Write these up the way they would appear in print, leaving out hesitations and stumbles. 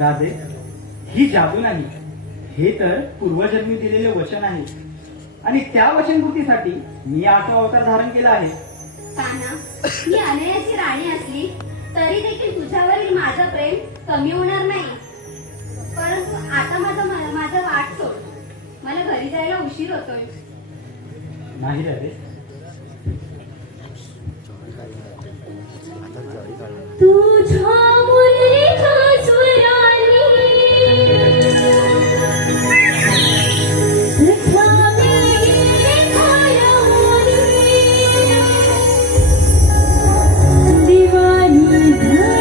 राधे, ही जादू नाही, हे तर पूर्वजन्मी दिलेले वचन आहे आणि त्या वचनपूर्तीसाठी मी आता अवतार धारण केला आहे. काना, मी अनयाची राणी असली तरी देखील तुझ्यावरील माझं प्रेम कमी होणार नाही. परंतु आता माझं वाट सोड, मला घरी जायला उशीर होतोय. नाही राधे, तुझ्या मुलीच्या स्वराने दिवाणी घरी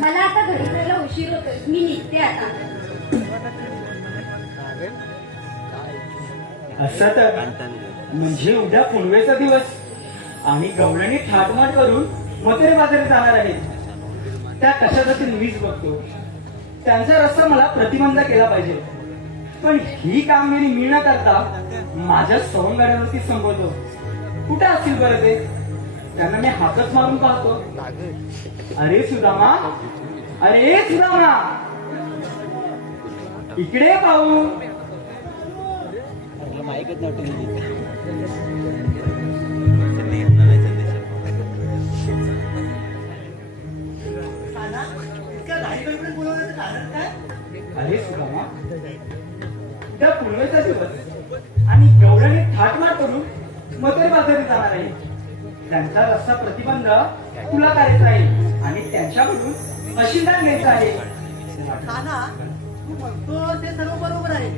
मला आता घरी जायला उशीर होतोय, मी निघते आता. असं तर म्हणजे उद्या पुनवेचा दिवस आणि गवळणी ठाटमाट करून मथुरे बाजारी जाणार आहेत. त्या कशासाठी मीच बघतो. त्यांचा रस्ता मला प्रतिबंध केला पाहिजे. पण ही कामगिरी मी न करता माझ्या सवंगड्यावरती संपवतो. कुठे असतील बरं ते? त्यांना मी हातच मारून पाहतो. अरे सुदामा, अरे सुदामा, इकडे पाहू. अरे सुदामा, उद्या पुनवेचा दिवस आणि गवळणी थाटमाट करून मथुरे बाजारी जाणार आहे. त्यांचा रस्ता प्रतिबंध तुला करायचा आहे आणि त्यांच्याकडून अशिंदान घ्यायचा आहे. नाना, तू म्हणतो ते सर्व बरोबर आहे,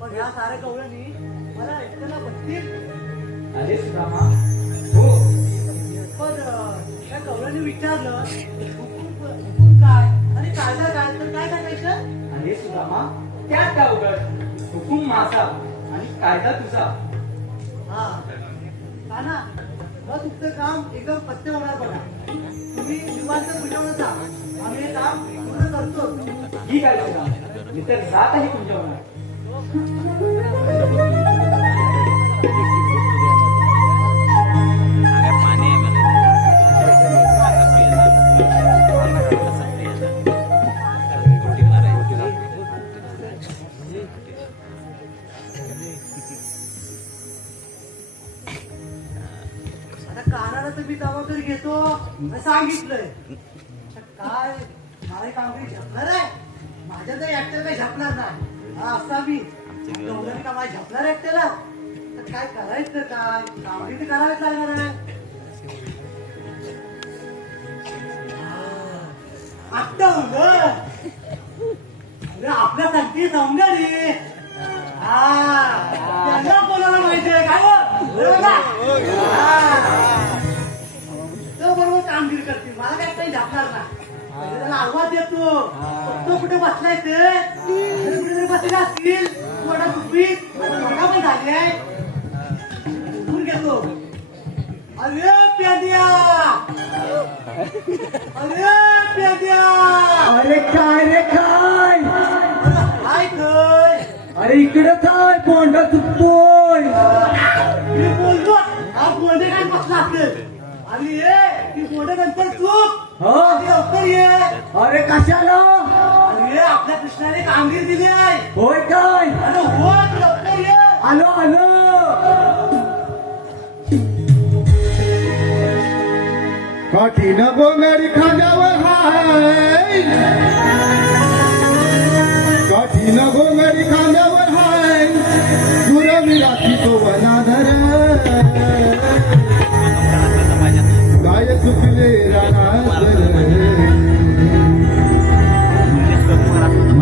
पण ह्या साऱ्या गवळणी मला एकट्याला बघतील. अरे सुदामा, हो, पण त्या गवळणी विचारलं हुकूम काय आणि कायदा काय, तर काय सांगायचं? अरे सुदामा, त्यात का उघड? हुकूम माझा आणि कायदा तुझा. हा नाना, मग तुमचं काम एकदम पत्ते होणार बघा. तुम्ही निवांत बुजवलं जा, आम्ही हे काम पूर्ण करतो. ठीक आहे सुदामा, मी तर जात आहे तुमच्यावर. आता कानाला तर मी जबाबदारी घेतो मी सांगितलंय. आता काय मला ही कामगिरी झपणार आहे? माझ्या तर एकट्याला काही झपणार नाही. हा असा मी गवळणी का माझ्या झपणार एकट्याला? तर काय करायचं? काय कामगिरी तर करावीच लागणार आहे. आत्ता आपल्यासाठी सौंदर्य त्यांना बोलायला माहिती आहे काय हो? बरोबर ना? तो बरोबर कामगिरी करतील, मला काय काही झापणार ना. त्याला आवाज देतो, तो कुठे बसलाय ते कुठे बसले असतील. थोडा सुपीत थोडा पण झाले आहे. उठून घेतो. अरे प्याद्या, अरे प्याद्या, अरे काय रे काय? काय काय? अरे इकडे काय कोंडा चुकतोय? मी बोलतो हा बोलणे काय बसला असेल आणि ये ती बोलणे नंतर चूक हो? आधी लवकर ये. अरे कशाला? अरे आपल्या कृष्णाने कामगिरी दिली आहे. होय काय? अरे हो तू लवकर ये. आलो आलो. काठीनं गोंगडी खांद्यावर हाय, काठीनं गोंगडी खांद्यावर हाय, गुरवी राखी तो वनाधर, गाय चुकले रानाधर,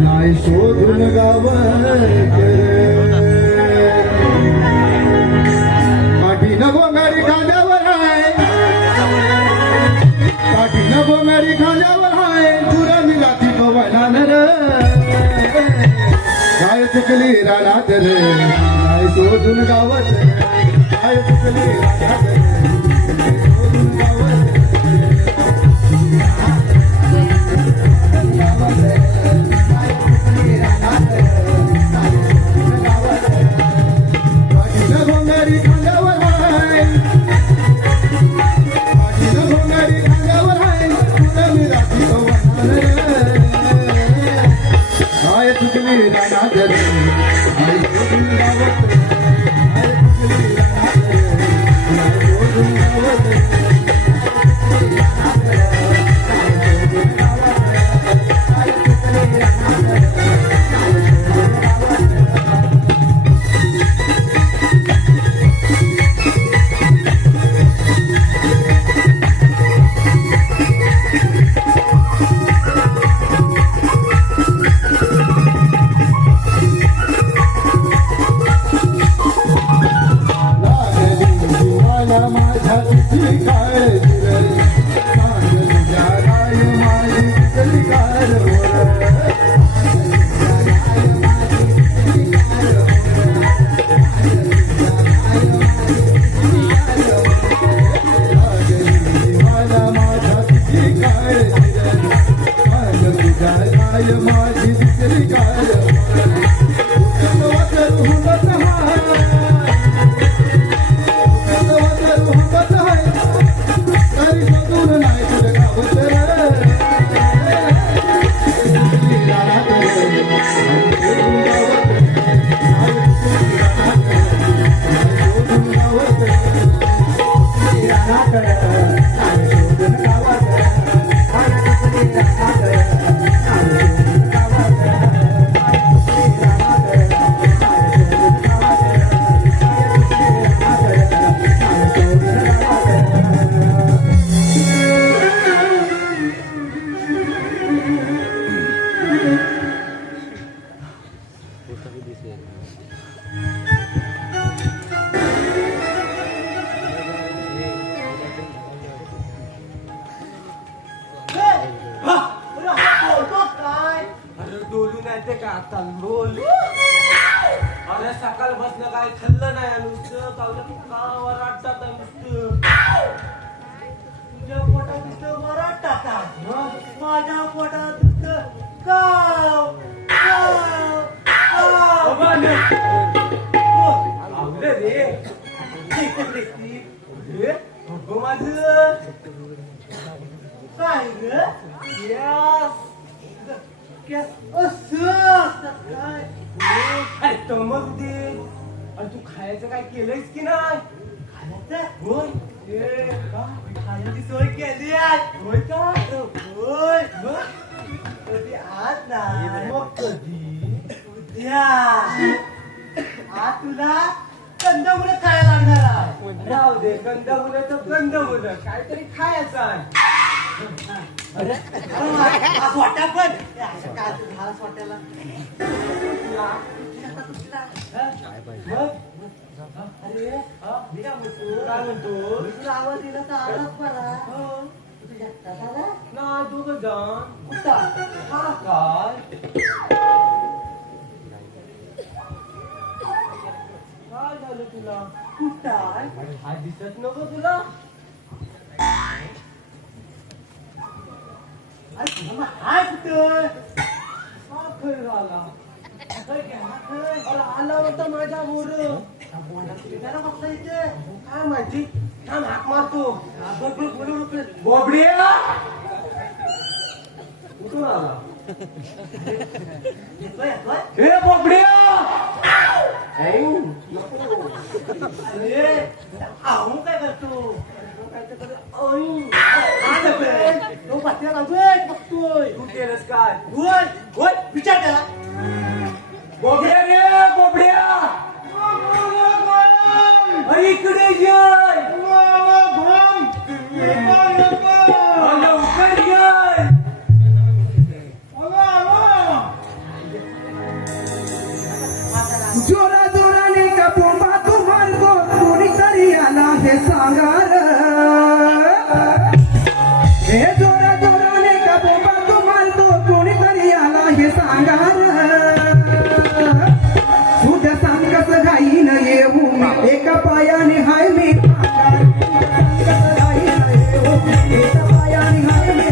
नाही शोधून गावर काठीनं गोंगडी खांद्यावर हाय, काठीनं गोंगडी खांद्यावर हाय, गुरवी राखी तो वनाधर, काय चुकली रानात रे, नाही शोधून गावात, काय चुकली रानात रे, शोधून गावात, काठीनं गोंगडी खांद्यावर हाय, काठीनं गोंगडी खांद्यावर हाय, गुरवी राखी तो वनाधर, काय चुकली रानात रे, नाही शोधून गावात रे, काय चुकली रानात रे, नाही शोधून गावात रे, काय चुकली रानात रे, नाही शोधून गावात रे. लागली जीवाला माझ्या किती काळजी रे, सांग तुझ्या राय माझी किती कार जीवाला माझ्या किती काळजी रे, सांग तुझ्या गाय माझी दिसली गाय वाचर हुंबत हाय वाचर हुंबत हाय तरी बघून नाही तुझं गावत अरे डोलू नाही ते का आता डोल अरे सकाळ बसणं काय खाल्लं नाही नुसतं कावर वाटतात नुसतं तुझ्या पोटात नुसतं वराट टाकतात माझ्या पोटात नुसतं काव काव काव आवडलं रे माझं काय ग काय तमक दे आणि तू खायचं काय केलंयस की नाही खायचं होय खायची सोय केली आहे होय का होय कधी आज नाही मग कधी उद्या आज तुला कंदमुळं खायला लागणार आहे राहू दे कंदमुळं तर कंदमुळं काहीतरी खायचं आहे अरे आज वाटा पण काय झालं वाट्याला अरे मी काय म्हणतो तुला आवाज दिला तर आलाच बरा तुझ्या एकटाच आला ना दोघं जण कुठं हा काय झालं तुला कुठं हा दिसत नको तुला हाय कुठं खरं झाला आला होता माझ्या बोर बसला इथे काय माहिती थांब हाक मारतो बोबड्या कुठून आला हे बोबड्या अरे आहू काय करतो बघतोय तू केलंस काय बोल बोल विचार त्याला बोबड्या रे बोबड्या अरे इकडे ये लवकर ये जोरा जोराने का बोंबा तू मारतो कोणीतरी आला हे सांगा हे जोरा जोराने का बोंबा तू मारतो कोणीतरी आला हे सांगा तुझ्या सांग कसं घाईन येऊ एका पायाने हाय मी एका पायाने हाय मी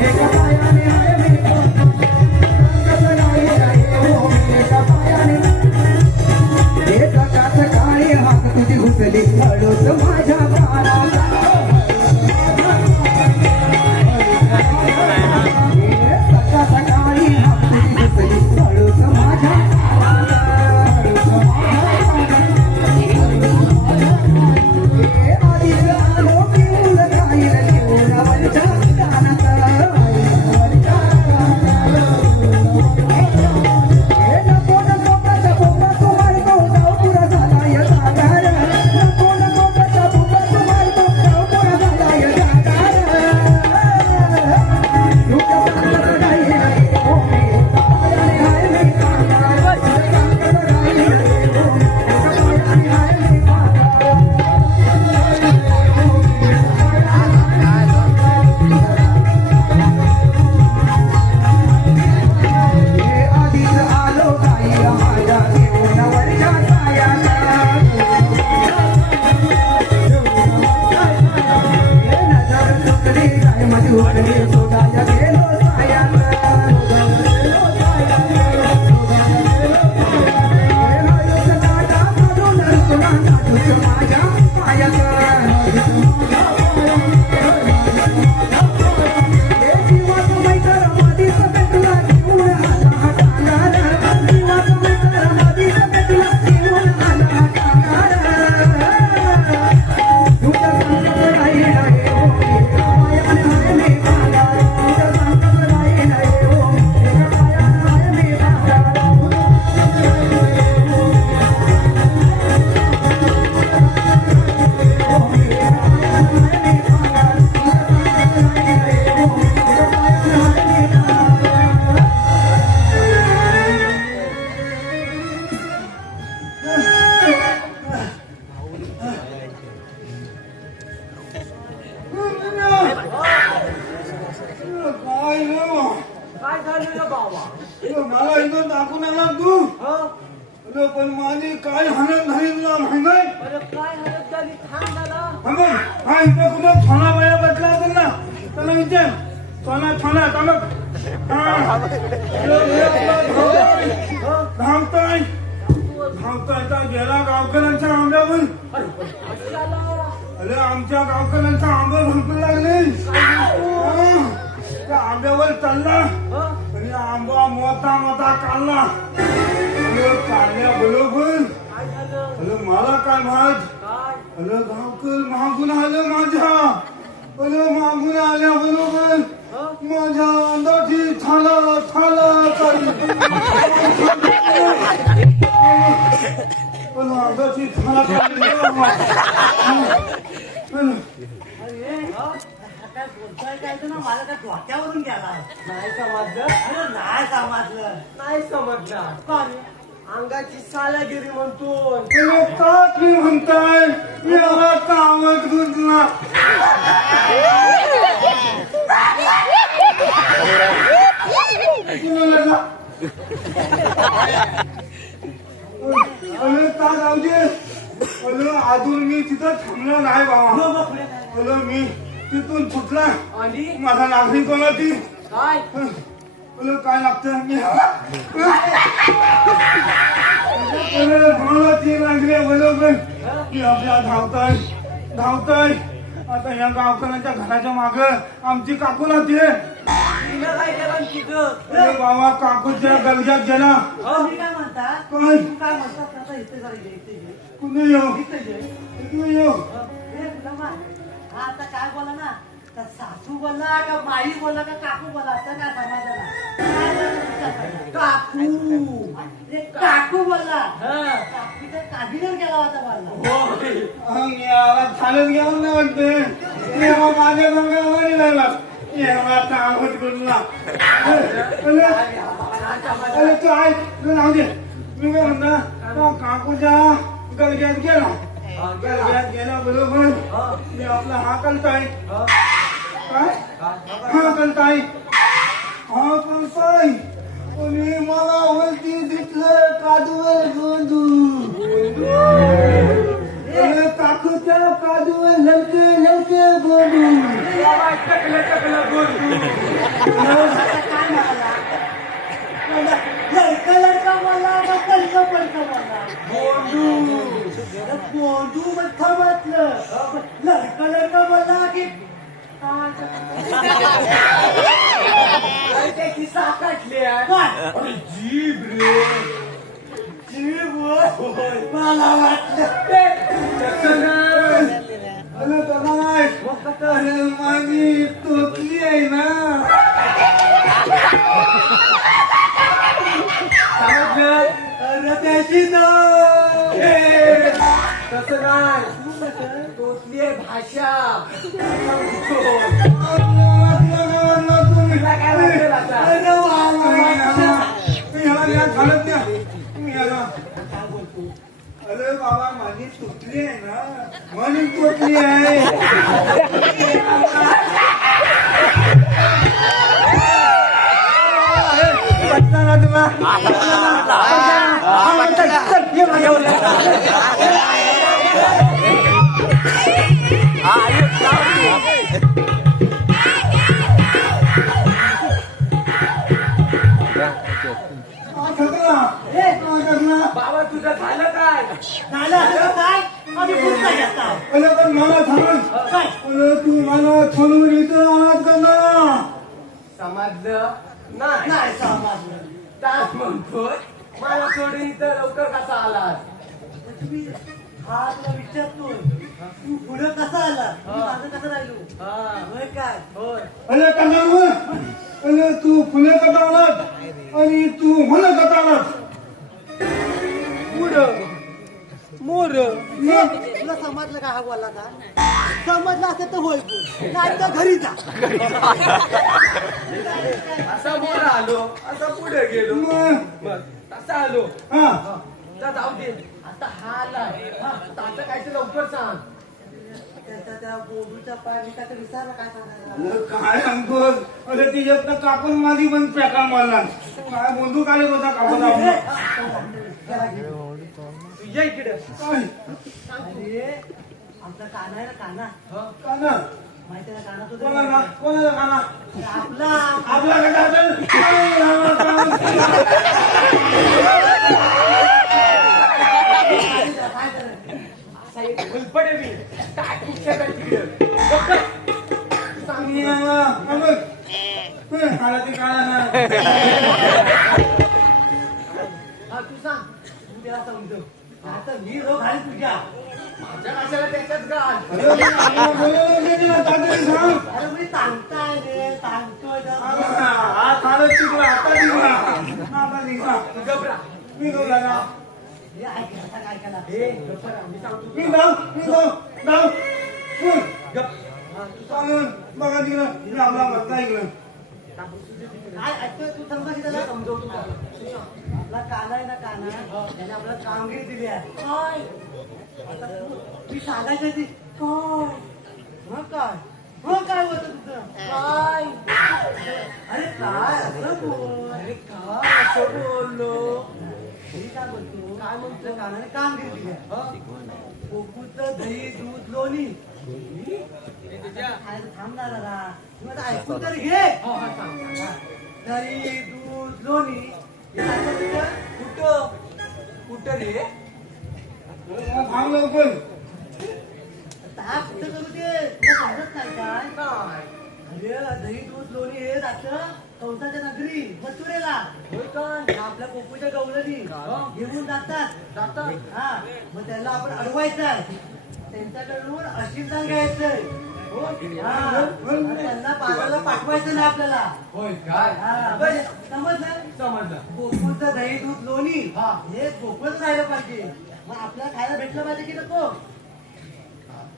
Hey, शोधाया गेलो सायात शोधाया गेलो सायात दादा म्हणून तुला नाटूच माझ्या पायात हे जीवात मैकर मधीच भेटला जीवन आला हातांगार जीवात मैकर मधीच भेटला जीवन आला हातांगार तुझ्या संकट नाही आहे हो पायात आहे मी भागार तुझ्या संकट नाही आहे हो पायात आहे मी भागार काय झालं बाबा मला इथं दाखवून आला तू अरे पण माझी काय हालत झाली तुला माहित आहे? अरे काय हालत झाली थांब दादा हा इथं कुठं सोना बाया बसला असेल ना त्याला विचार सोना सोना चालक धावताय धावताय तर गेला गावकऱ्यांच्या आंब्यावर अरे आमच्या गावकऱ्यांचा आंबा भरपूर लागले त्या आंब्यावर चालला आणि आंबा मोठा मोठा काढला काढल्या बरोबर अरे मला काय माहित अरे गावकर मागून आलं माझ्या अरे मागून आल्या बरोबर माझ्या अंदाजी थाला थाला अंदाजी थाला मला काय डोक्यावरून गेला नाही समजलं अरे नाही समजलं नाही समजलं पण अंगाची सालागिरी म्हणतो का तुम्ही म्हणताय एवढा कामच गुंतला अरे का जाऊ दे अरे अजून मी तिथं थांबलो नाही बाबा अरे मी तिथून फुटला आणि माझा नागरिक कोणा ती काय अरे काय लागतं मी अरे मला ती लागली बरोबर की आपल्या धावताय धावताय आता या गावकऱ्यांच्या घराच्या माग आमची काकू लागते तिनं काय केलं तिथं अरे बाबा काकूच्या गलग्यात गेला मी काय म्हणता काय तू काय म्हणतात आता इथे जरा इथे कुणी येऊ इथे ये. कुणी येऊ हे तुला मा- हा आता काय बोला ना का सासू बोला का माई बोला का काकू बोला आता काय समाजाला काय बोलला तुमच्या पहिला? काकू हे काकू बोलला काकीच्या काढीवर गेला होता मला याला चालत घेऊन नाही वाटते येवा माझ्या गंगावाडी लागला येवा तावत गुडला अरे तू ऐक तू राहू दे मी काय म्हणता तो काकूच्या गलग्यात गेला गलग्यात गेला बरोबर मी आपला हा कलताय काय हा कलताय हा कलताय आणि मला वरती दिसलं कादूवर गोंधू काकूच्या कादूवर ललके ललके गोंधू टकलं टकलं बोल आता काय म्हणाला लडका लडका बोलला का पलका पलका बोलला बोंडू मठ्ठा म्हटलं लडका लडका बोलला की त्याची साकाटली काय? जीभ रे जीभ होय. मला वाटलं तसं नाही. अरे काय अरे माझी टोपली आहे ना समजलं अरे त्याची तसं नाही तोतली आहे भाषा तुला काय वाटेल आता अरे बाबा माझी तुटली आहे ना म्हणून तुटली आहे तुला बाबा तुझं झालं काय? झालं असं काय आम्ही पुढचा घेता अरे पण मला सांग काय अरे तू मला सोडून इथं आलात का ना समजलं नाही. नाही समजलं काय म्हणतोय? मला सोडून इथं लवकर कसा आलास? तुम्ही हा तुला विचारतोय तू पुढे कसा आला मी मागं कसं राहिलो होय काय होय. अरे कसा अरे तू फुले कसा आलात आणि तू मला कसा आलात मोर तुला समजलं का हा बोलला का समजलं असेल तर होय बोल नाही तर घरी जा असा मोर आलो, असा पुढे गेलो, मग मग तसा आलो. हा जा जाऊ दे. आता हा आलाय. आता काय ते लवकर सांग. त्या बोबूच्या पाय विकायचं विचारलं काय सांगायला अरे काय सांगतोस अरे ती एक तर कापून माझी पण पेका मारला काय बंदूक आले होता कापत तू ये इकडे. काय अरे आमचा काना आहे ना काना काना माहिती आहे ना काना कोणाला तुझा कोणाला काना आपला आपला कसा असेल काय करायचं असा एक फुलपडे मी. काय कुठच्या काय तिकडे. लवकर. मला ती काळा ना हा तू सांग तू त्याला समजव आता मी रोग आहे तुझ्या माझ्या कशाला त्याच्यात घाल. अरे मी सांगताय रे सांगतोय ना. हा खालच तिकडं आता दिला आता दिला तू घबरा. मी गौला ना हे ऐक आता काय केला ए घबरा. मी सांगतो मी तुला. जाऊ गप. चालून बघा तिकडं मी आपला बघता इकडं काय ऐकतोय तू समजा की त्याला समजवतो तुला. आपला काना आहे ना काना त्याने आपल्याला कामगिरी दिली आहे काय आता मी सांगायचं ती काय मग काय होतं तुझं काय अरे काय असं बोल अरे काय असं बोललो? मी काय बोलतो काय म्हणतो कानाने कामगिरी दिली आहे कोकूचं दही दूध लोणी खायला थांबणार जरा तू आता ऐकून तर घे हो, हा, सांग, सांग. हा. दही दूध लोणी हे ऐकलं तुझं? कुठं कुठं रे? थांब लवकर हा कुठं करू दे तुला समजत नाही काय काय? अरे दही दूध लोणी हे जातं कौसाच्या नगरी मथुरेला होय काय? आपल्या कोकूच्या गवळणी घेऊन जातात जातात. हा मग त्याला आपण अडवायचं त्यांच्याकडून आशीर्वाद घ्यायचंय हो हा. मग त्यांना बाजारला पाठवायचं नाही आपल्याला होय काय? हा, बरं, म्हणजे समजलं समजलं. गोकुळचं दही दूध लोणी हा. हे गोकुळच राहिलं पाहिजे मग आपल्याला खायला भेटलं पाहिजे की नको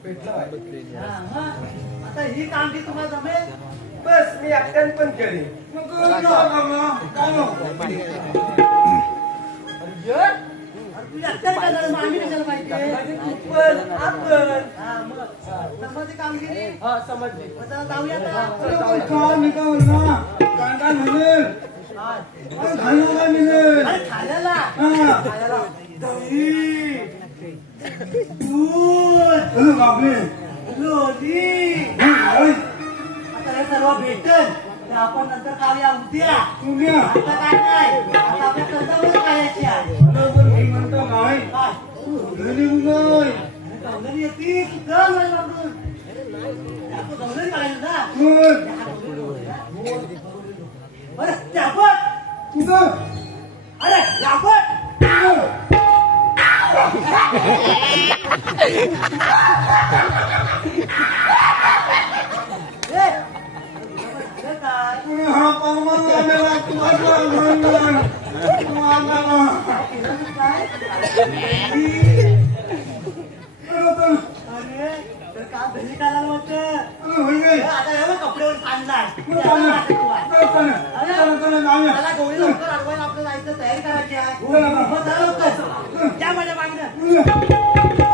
भेटलं पाहिजे. हा, मग आता ही कामगिरी तुम्हाला जमेल बस मी एकट्याने पण केली. मग काय नको अरे अरे तू एकट्याने करणार मग आम्ही कशाला पाहिजे तू पण आपण. हा मग समजली कामगिरी हा समजली. मग चला जाऊया आता काय निकाल ना काय काय म्हणेल हा. खायला काय मिळेल अरे खायला हा खायला दही दूध अरे बापरे लोणी होय. आता हे सर्व भेटल ते आपण नंतर खाऊया उद्या उद्या आता काय नाही आता आपल्या कंदावर खायची आहे बरोबर मी म्हणतो नाही काय घरी उगाय. गवलरी येते चल माझ्या बाबून आपण गवलरी काढायला जा होय. बरं त्यापट कुठं अरे त्यापट काय पुणे हा पावमान आलेला तुझा भगवान तुम्हाला काय बरोबर अरे तर का दही काढायला होतं होई गई आता एवढं कपड्यावर सांडलाय मला गवळी लवकर अडवायला आपल्याला जायचं तयारी करायची आहे मग चला लवकर त्या माझ्या मागणं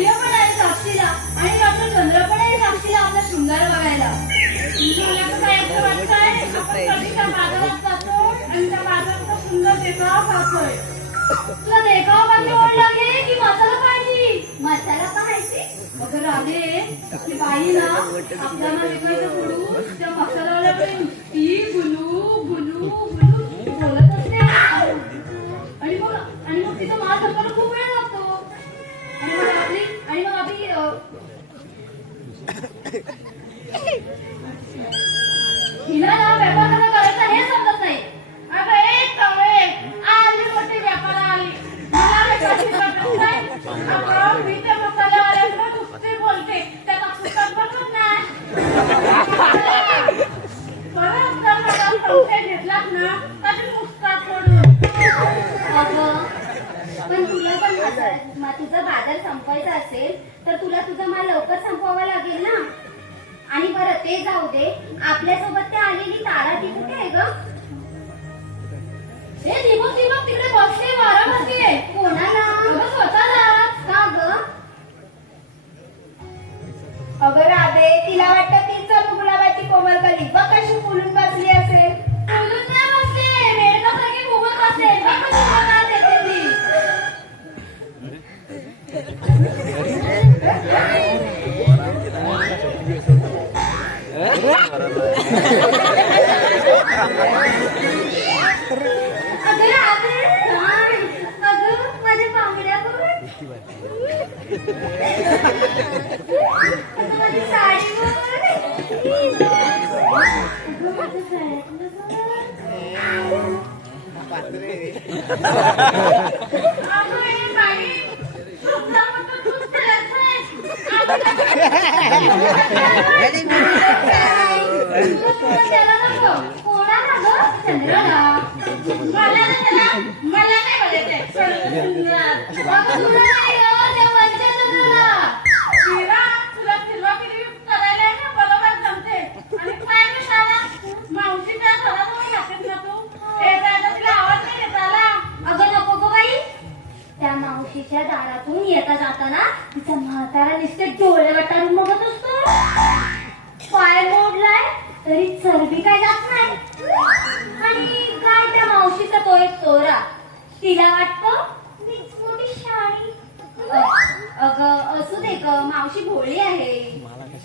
सूर्य पण आहे साक्षीला आणि डॉक्टर चंद्र पण आहे साक्षीला आपला शृंगार बघायला. मला तर काय असं वाटतंय आपण कधी त्या बाजारात जातो आणि त्या बाजाराचा सुंदर देखावा पाहतोय. तुला देखावा पाहिजे ओढ लागेल की मसाला पाहिजे? मसाला पाहायची. अगं राधे ती बाई ना आपल्याला विकायचं सोडून त्या मसालावाल्याकडे नुसती गुलू गुलू गुलू बोलत असते. आणि मग तिचा माल संपायला खूप वेळ लागतो. आणि मग आपली हिला ना व्यापार कसा करायचा हे समजत नाही. अगं एक कवळे आली मोठी व्यापारा आली मला कशी करत नाही. अगं मी त्या मसाल्यावाल्याकडे नुसती बोलते त्याचा पुस्तक बघत नाही. परत जर मला संशय घेतलाच ना तर पुस्तक सोडून. अगं पण तुला पण तुझा बाजार संपवायचा असेल तर तुला तुझा माल लवकर संपवावा लागेल ना. आणि बरं ते जाऊ दे आपल्यासोबत ते आलेली तारा ती कुठे आहे ग? हे दिमक तिकडे बसले वारा बसलीये. कोणाला? अगं स्वतःला. का ग? अगं राधे तिला वाटतं तीच चालू गुलाबाची कोमल कली बघ कशी फुलून बसली असेल. फुलून नाही बसले मेडकासारखी फुगत असेल. बघ कशी फुगत असेल ती. अगं राधे अगं माझ्या बांगड्या बघ. अगं माझी साडी बघ. अगं माझ्या साड्यातलं अगं हे बाई तुला म्हटलं तूच करत नाही. त्याला नको. कोणाला ग? चंद्राला. मला नाही बोलायचंय. अगं तुला नाही ग त्या पंचचंद्राला. शिवा तुला फिरवा फिरवी करायला आहे ना बरोबर जमते. आणि काय कशाला मावशीच्या घराजवळ राहतेस ना तू. हे जायला तिला आवाज नाही येत आला. अगं नको गो बाई. त्या मावशीच्या दारातून येता जाताना तिचा म्हातारा नुसते डोळे वाटारून बघत असतो. पाय मोडलाय तरी चरबी काय जात नाही. आणि काय त्या मावशीचा तो एक चोरा तिला वाटतं मीच मोठी शाणी. अगं असू दे ग मावशी भोळी आहे.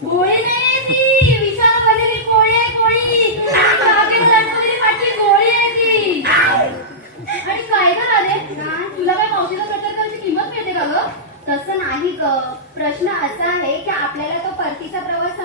भोळी नाही ती विषाला भरलेली कोळी आहे कोळी. पाठी गोळी आहे ती. आणि काय ग राधे तुला काय मावशीला प्रचार करायची किंमत मिळते का ग? तसं नाही ग. प्रश्न असा आहे की आपल्याला तो परतीचा प्रवास